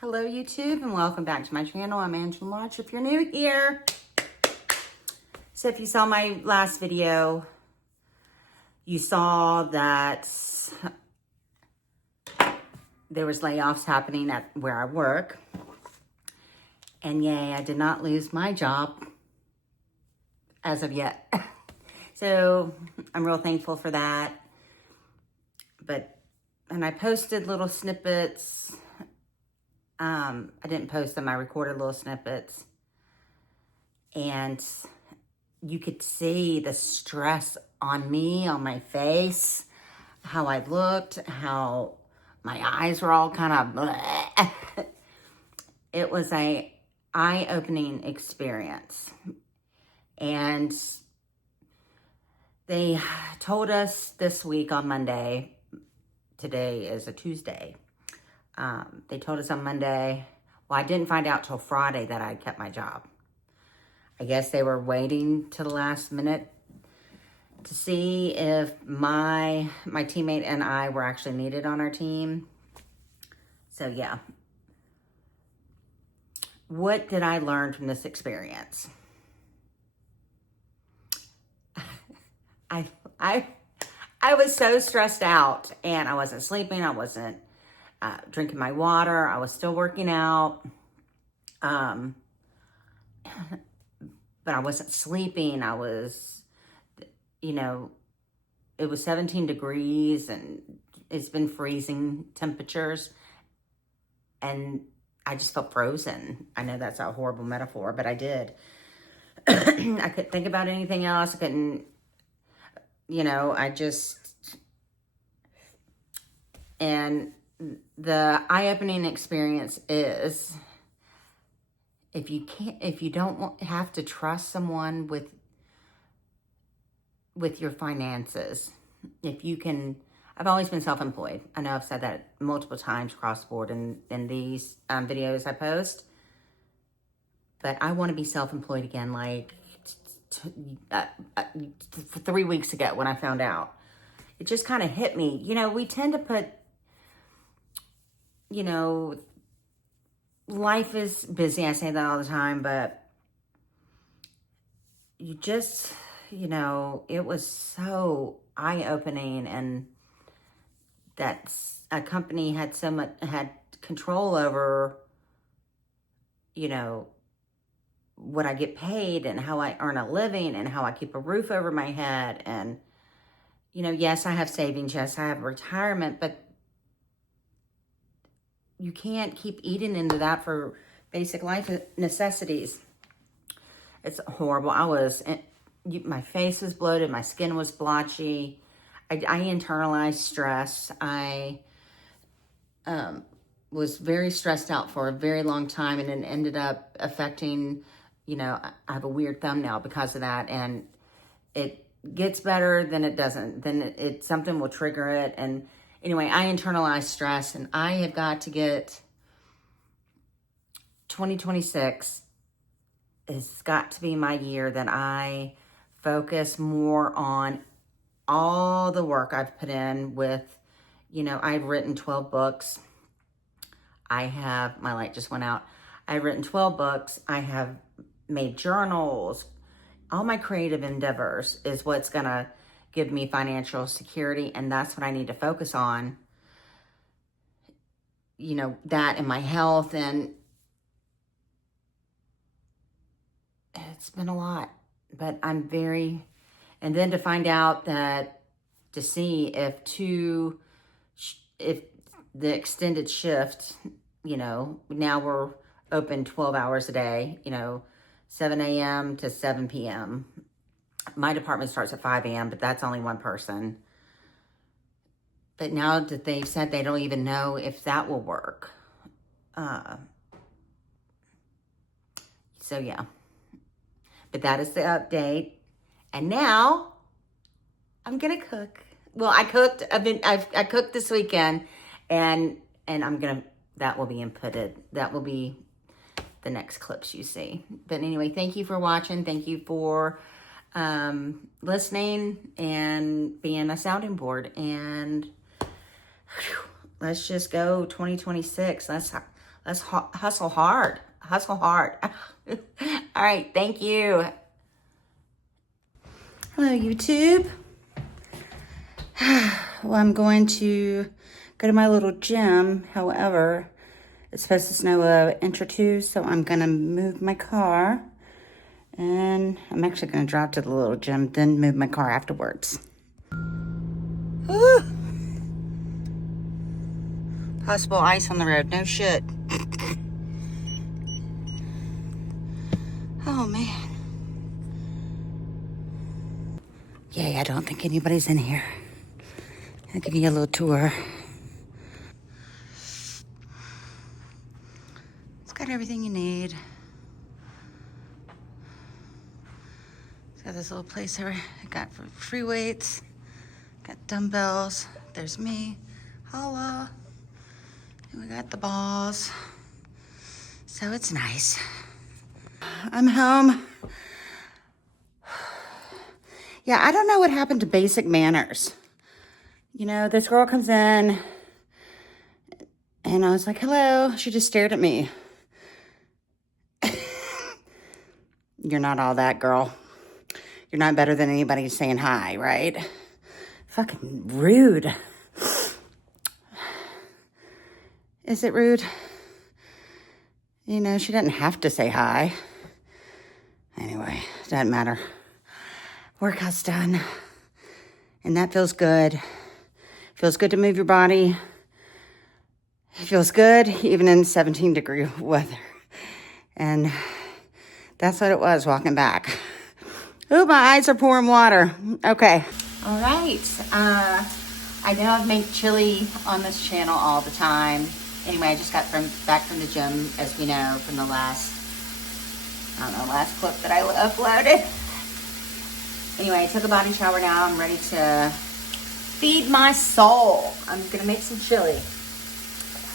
Hello YouTube and welcome back to my channel. I'm Angela March if you're new here. So if you saw my last video, you saw that there was layoffs happening at where I work. And yay, I did not lose my job as of yet. So I'm real thankful for that. And I posted little snippets. I didn't post them, I recorded little snippets. And you could see the stress on me, on my face, how I looked, how my eyes were all kind of bleh. It was a eye-opening experience. And they told us this week on Monday, today is a Tuesday, they told us on Monday, well, I didn't find out till Friday that I kept my job. I guess they were waiting to the last minute to see if my teammate and I were actually needed on our team. So yeah. What did I learn from this experience? I was so stressed out and I wasn't sleeping. I wasn't drinking my water. I was still working out. But I wasn't sleeping. I was, it was 17 degrees and it's been freezing temperatures. And I just felt frozen. I know that's a horrible metaphor, but I did. I couldn't think about anything else. I couldn't, and the eye-opening experience is if you don't have to trust someone with your finances, if you can, I've always been self-employed. I know I've said that multiple times across the board in these videos I post, but I want to be self-employed again, like 3 weeks ago when I found out. It just kind of hit me. We tend to put, life is busy. I say that all the time, but you just, it was so eye-opening, and that a company had had control over, what I get paid and how I earn a living and how I keep a roof over my head. And, yes, I have savings. Yes, I have retirement, but you can't keep eating into that for basic life necessities. It's horrible. My face was bloated. My skin was blotchy. I internalized stress. I was very stressed out for a very long time, and it ended up affecting, I have a weird thumbnail because of that, and it gets better, then it doesn't. Then something will trigger it, and anyway, I internalized stress, and I have got to get 2026 has got to be my year that I focus more on all the work I've put in with, I've written 12 books. My light just went out. I've written 12 books. I have made journals. All my creative endeavors is what's going to give me financial security, and that's what I need to focus on. That and my health, and it's been a lot, but and then to find out to see if the extended shift, now we're open 12 hours a day, 7 a.m. to 7 p.m. My department starts at 5 a.m., but that's only one person. But now that they've said they don't even know if that will work. So yeah. But that is the update. And now I'm gonna cook. Well, I cooked. I cooked this weekend, and that will be inputted. That will be the next clips you see. But anyway, thank you for watching. Thank you for listening and being a sounding board. And let's just go 2026. Let's hustle hard. Hustle hard. All right, thank you. Hello, YouTube. Well, I'm going to go to my little gym. However, it's supposed to snow an inch or two, so I'm going to move my car. And I'm actually going to drive to the little gym, then move my car afterwards. Whew. Possible ice on the road. No shit. Oh, man. Yay, I don't think anybody's in here. I'll give you a little tour. It's got everything you need. It's got this little place here I got for free weights. Got dumbbells. There's me. Holla. And we got the balls. So it's nice. I'm home. Yeah, I don't know what happened to basic manners. You know, this girl comes in and I was like, hello. She just stared at me. You're not all that, girl. You're not better than anybody saying hi, right? Fucking rude. Is it rude? You know, she doesn't have to say hi. Anyway, doesn't matter. Workout's done. And that feels good. Feels good to move your body. It feels good even in 17-degree weather. And that's what it was walking back. Ooh, my eyes are pouring water. Okay. All right. I know I've made chili on this channel all the time. Anyway, I just got back from the gym, as we know, from the last clip that I uploaded. Anyway, I took a body shower now. I'm ready to feed my soul. I'm going to make some chili.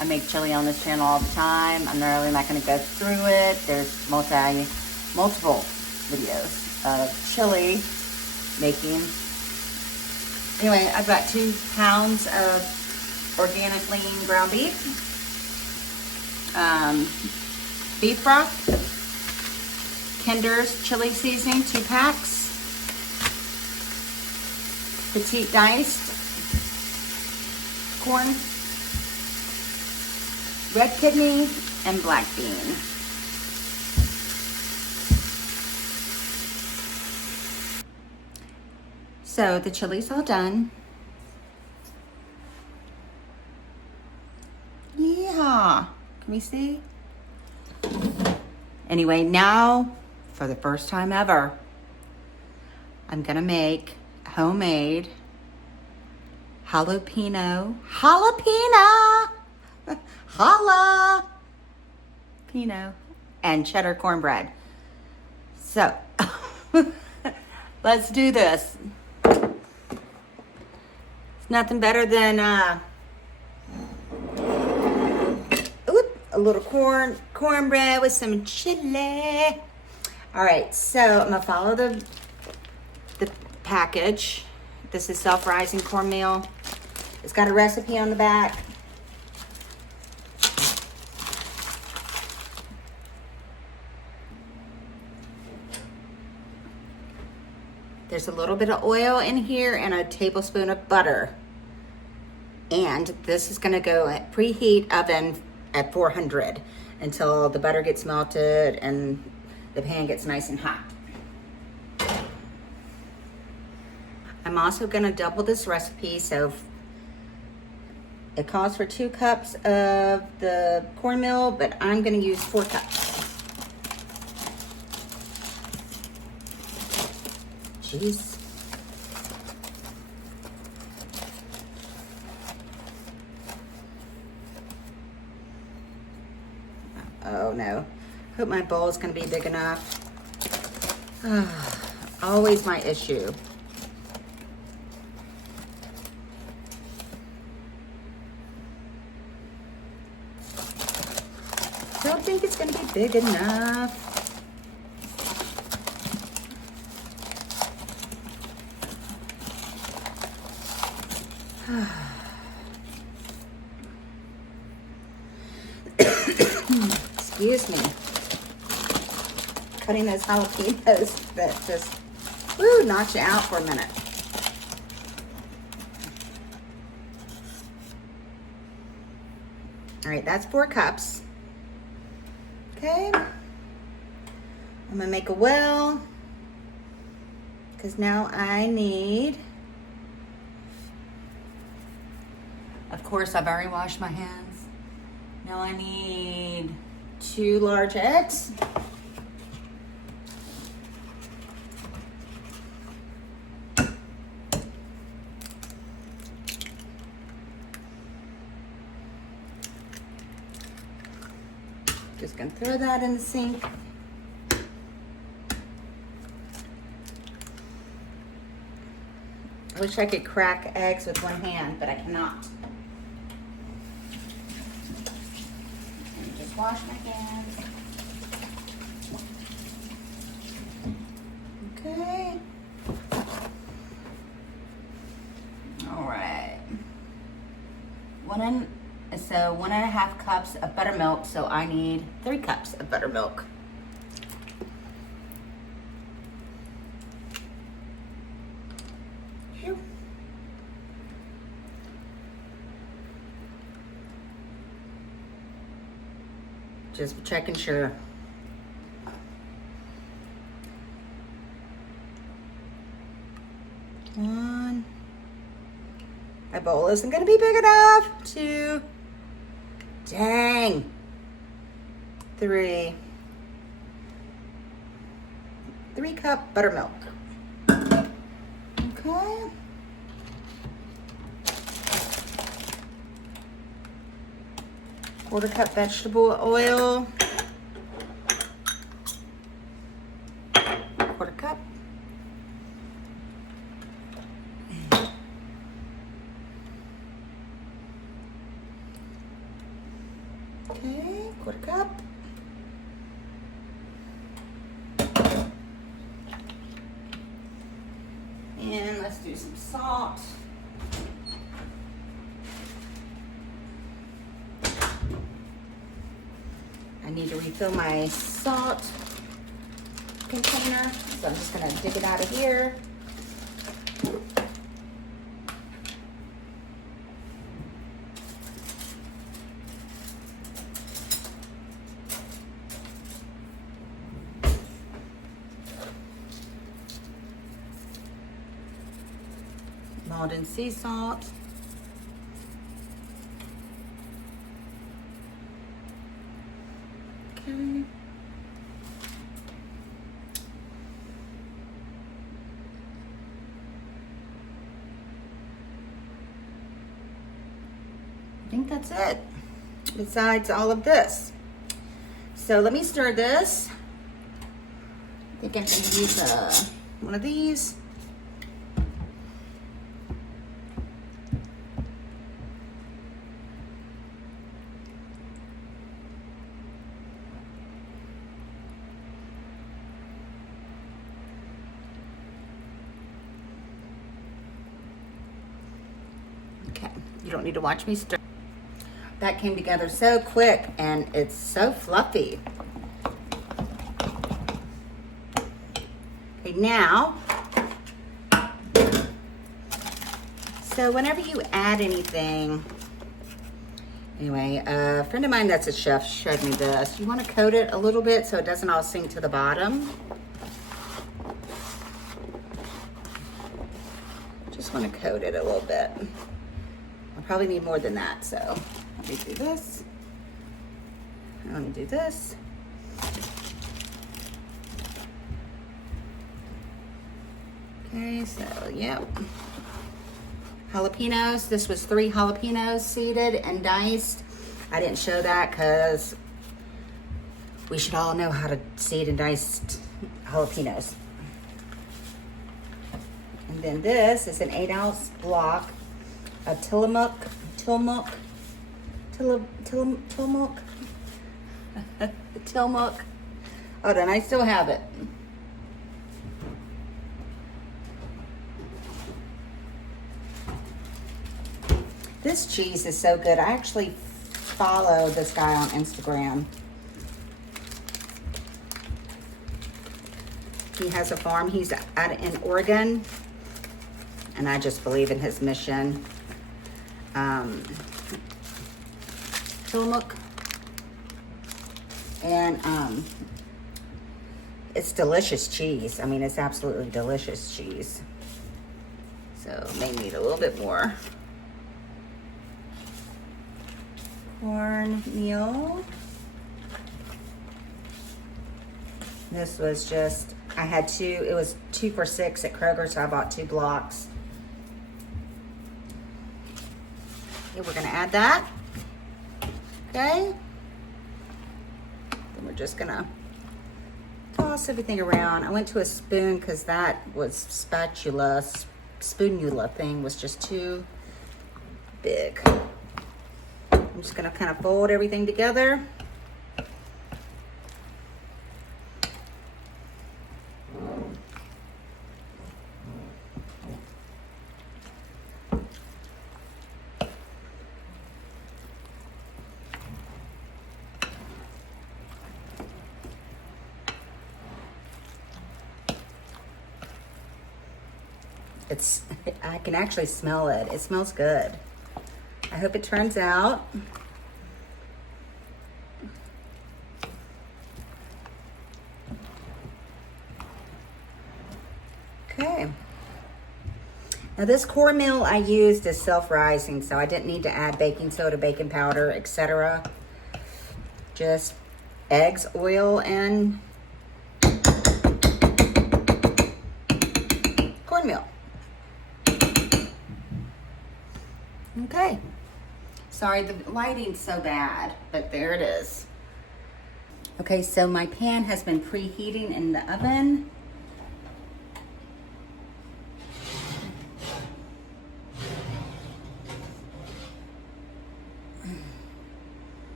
I make chili on this channel all the time. I'm really not going to go through it. There's multiple videos of chili making. Anyway, I've got 2 pounds of organic lean ground beef. Beef broth. Kinder's chili seasoning, 2 packs. Petite diced corn, red kidney, and black bean. So the chili's all done. Yeah, can we see? Anyway, now for the first time ever, I'm gonna make homemade jalapeno and cheddar cornbread. So let's do this. It's nothing better than a little cornbread with some chili. All right, so I'm gonna follow the package. This is self-rising cornmeal. It's got a recipe on the back. There's a little bit of oil in here and a tablespoon of butter. And this is gonna go at preheat oven at 400 until the butter gets melted and the pan gets nice and hot. I'm also gonna double this recipe, so it calls for 2 cups of the cornmeal, but I'm gonna use 4 cups. Jeez. Oh no, hope my bowl is gonna be big enough. Always my issue. Don't think it's gonna be big enough. Excuse me. Cutting those jalapenos that just, woo, knock you out for a minute. All right, that's 4 cups. Okay. I'm gonna make a well, because now I need, of course, I've already washed my hands. Now I need 2 large eggs. Just gonna throw that in the sink. I wish I could crack eggs with one hand, but I cannot. Just wash my hands. Okay. All right. 1.5 cups of buttermilk, so I need 3 cups of buttermilk. Just checking sure. One. My bowl isn't gonna be big enough. 2. Dang. 3. 3-cup buttermilk. Okay. Quarter-cup vegetable oil. 1/4 cup. Okay, 1/4 cup. And let's do some salt. I need to refill my salt container, so I'm just gonna dig it out of here. Maldon sea salt. Okay. I think that's it, besides all of this. So let me stir this. I think I can use one of these. Okay, you don't need to watch me stir. That came together so quick and it's so fluffy. Okay, now, so whenever you add anything, anyway, a friend of mine that's a chef showed me this. You want to coat it a little bit so it doesn't all sink to the bottom. Just want to coat it a little bit. I'll probably need more than that, so let me do this. Let me do this. Okay, so yep. Jalapenos. This was 3 jalapenos seeded and diced. I didn't show that because we should all know how to seed and dice jalapenos. And then this is an 8-ounce block of Tillamook. Hold on, I still have it. This cheese is so good. I actually follow this guy on Instagram. He has a farm. He's in Oregon, and I just believe in his mission. Tillamook. And it's delicious cheese. I mean, it's absolutely delicious cheese. So may need a little bit more cornmeal. This was just, I had two, it was 2 for $6 at Kroger, so I bought 2 blocks. Okay, we're gonna add that. Okay. Then we're just gonna toss everything around. I went to a spoon because that was spoonula thing was just too big. I'm just gonna kind of fold everything together. I can actually smell it. It smells good. I hope it turns out. Okay. Now this cornmeal I used is self-rising, so I didn't need to add baking soda, baking powder, etc. Just eggs, oil, and cornmeal. Okay. Sorry, the lighting's so bad, but there it is. Okay, so my pan has been preheating in the oven.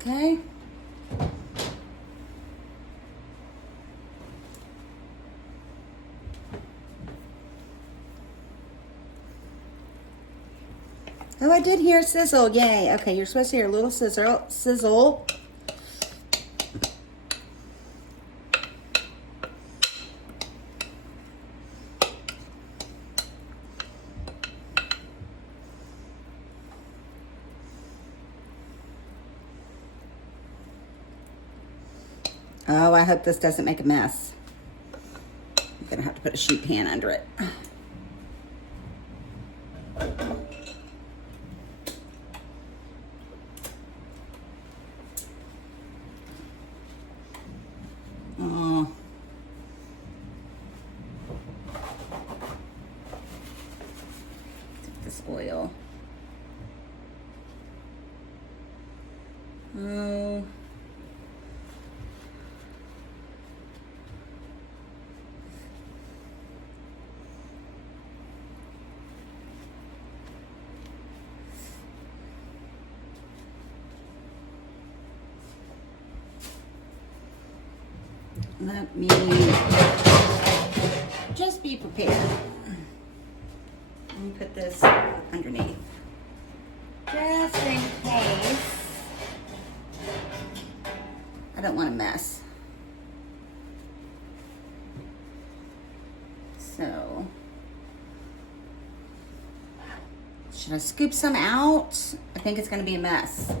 Okay. Oh, I did hear sizzle. Yay. Okay, you're supposed to hear a little sizzle. Oh, I hope this doesn't make a mess. I'm gonna have to put a sheet pan under it. Oh. Take this oil. Oh. Let me just be prepared. Let me put this underneath. Just in case. I don't want a mess. So, should I scoop some out? I think it's going to be a mess.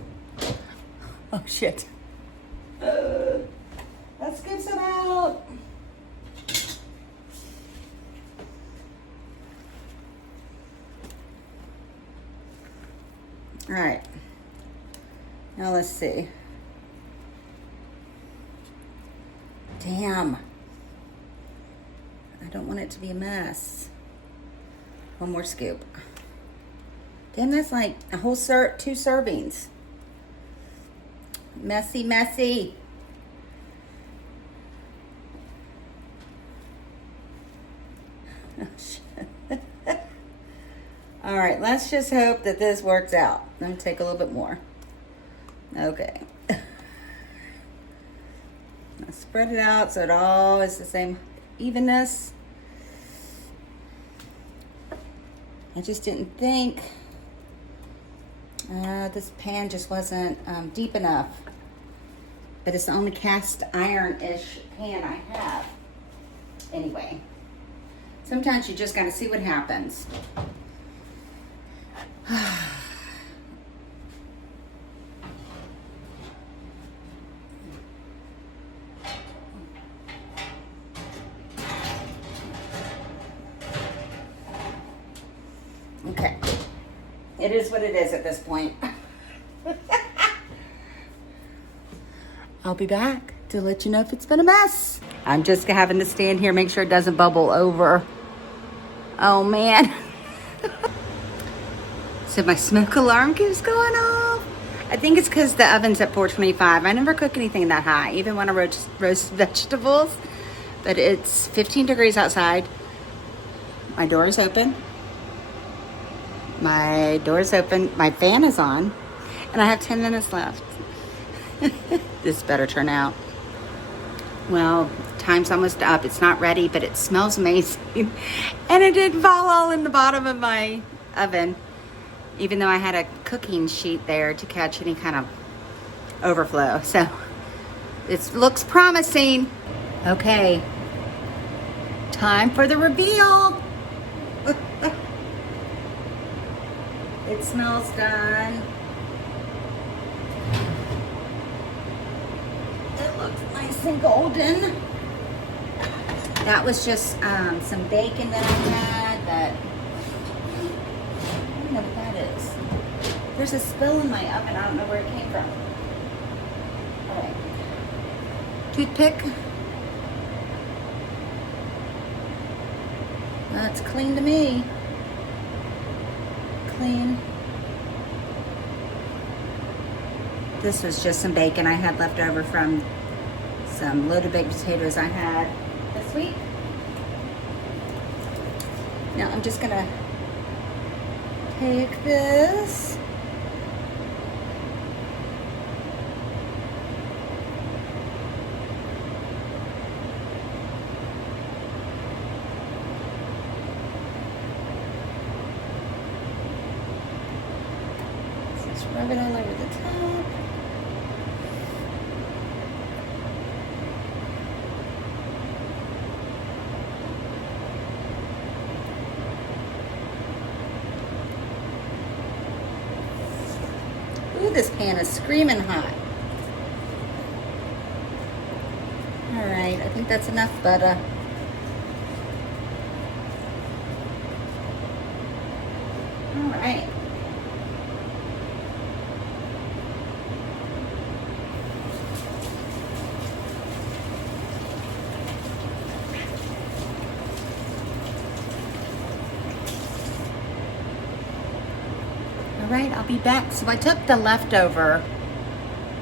Oh, shit. Let's scoop some out. All right. Now let's see. Damn. I don't want it to be a mess. One more scoop. Damn, that's like a whole 2 servings. Messy, messy. Oh, shit. All right, let's just hope that this works out. Let me take a little bit more. Okay. Now spread it out so it all is the same evenness. I just didn't think this pan just wasn't deep enough. but it's the only cast iron-ish pan I have. Anyway, sometimes you just gotta see what happens. Okay, it is what it is at this point. I'll be back to let you know if it's been a mess. I'm just having to stand here, make sure it doesn't bubble over. Oh man. So my smoke alarm keeps going off. I think it's because the oven's at 425. I never cook anything that high, even when I roast vegetables. But it's 15 degrees outside. My door is open. My fan is on, and I have 10 minutes left. This better turn out. Well, time's almost up. It's not ready, but it smells amazing. And it did fall all in the bottom of my oven, even though I had a cooking sheet there to catch any kind of overflow. So it looks promising. Okay, time for the reveal. It smells done. It looks nice and golden. That was just some bacon that I had that, I don't know what that is. There's a spill in my oven. I don't know where it came from. All right. Toothpick. That's clean to me. Clean. This was just some bacon I had left over from some loaded baked potatoes I had this week. Now I'm just gonna take this. Just rub it all over the top. Ooh, this pan is screaming hot. All right, I think that's enough butter. All right. All right, I'll be back. So I took the leftover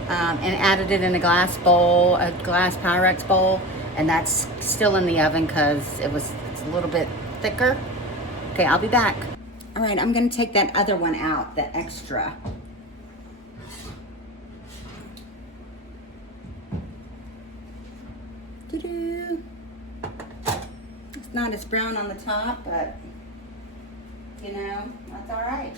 and added it in a glass bowl, a glass Pyrex bowl, and that's still in the oven because it's a little bit thicker. Okay, I'll be back. All right, I'm gonna take that other one out, the extra. Doo-doo. It's not as brown on the top, but you know, that's all right.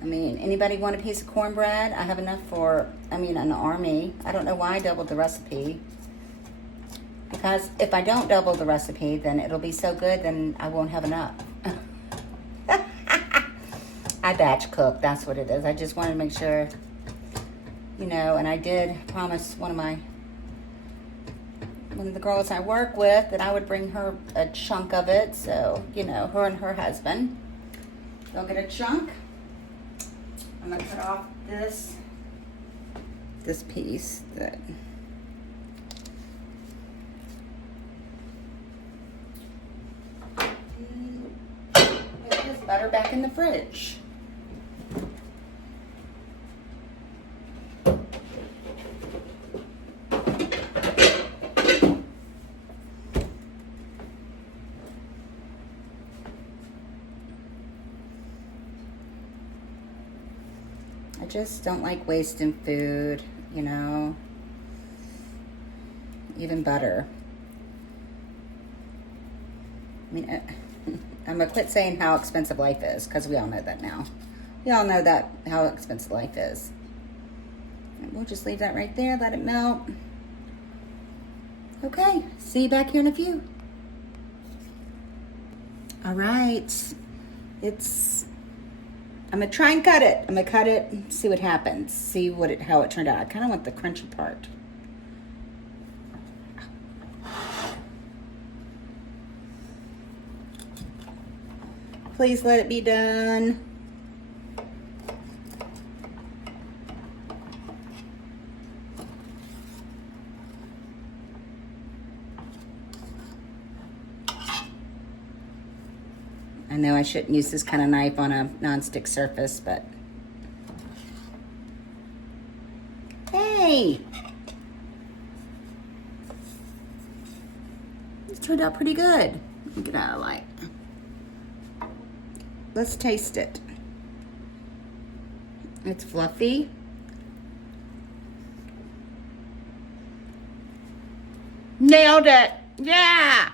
I mean, anybody want a piece of cornbread? I have enough for, an army. I don't know why I doubled the recipe. Because if I don't double the recipe, then it'll be so good, then I won't have enough. I batch cook, that's what it is. I just wanted to make sure, and I did promise one of the girls I work with that I would bring her a chunk of it. So, her and her husband, they'll get a chunk. I'm gonna cut off this piece that put this butter back in the fridge. I just don't like wasting food, even butter. I'm gonna quit saying how expensive life is, because we all know that now. Y'all know that how expensive life is. We'll just leave that right there, let it melt. Okay, see you back here in a few. All right, I'm gonna try and cut it. I'm gonna cut it and see what happens. See how it turned out. I kind of want the crunchy part. Please let it be done. I know I shouldn't use this kind of knife on a nonstick surface, but hey, this turned out pretty good. Let me get out of light. Let's taste it. It's fluffy. Nailed it. Yeah.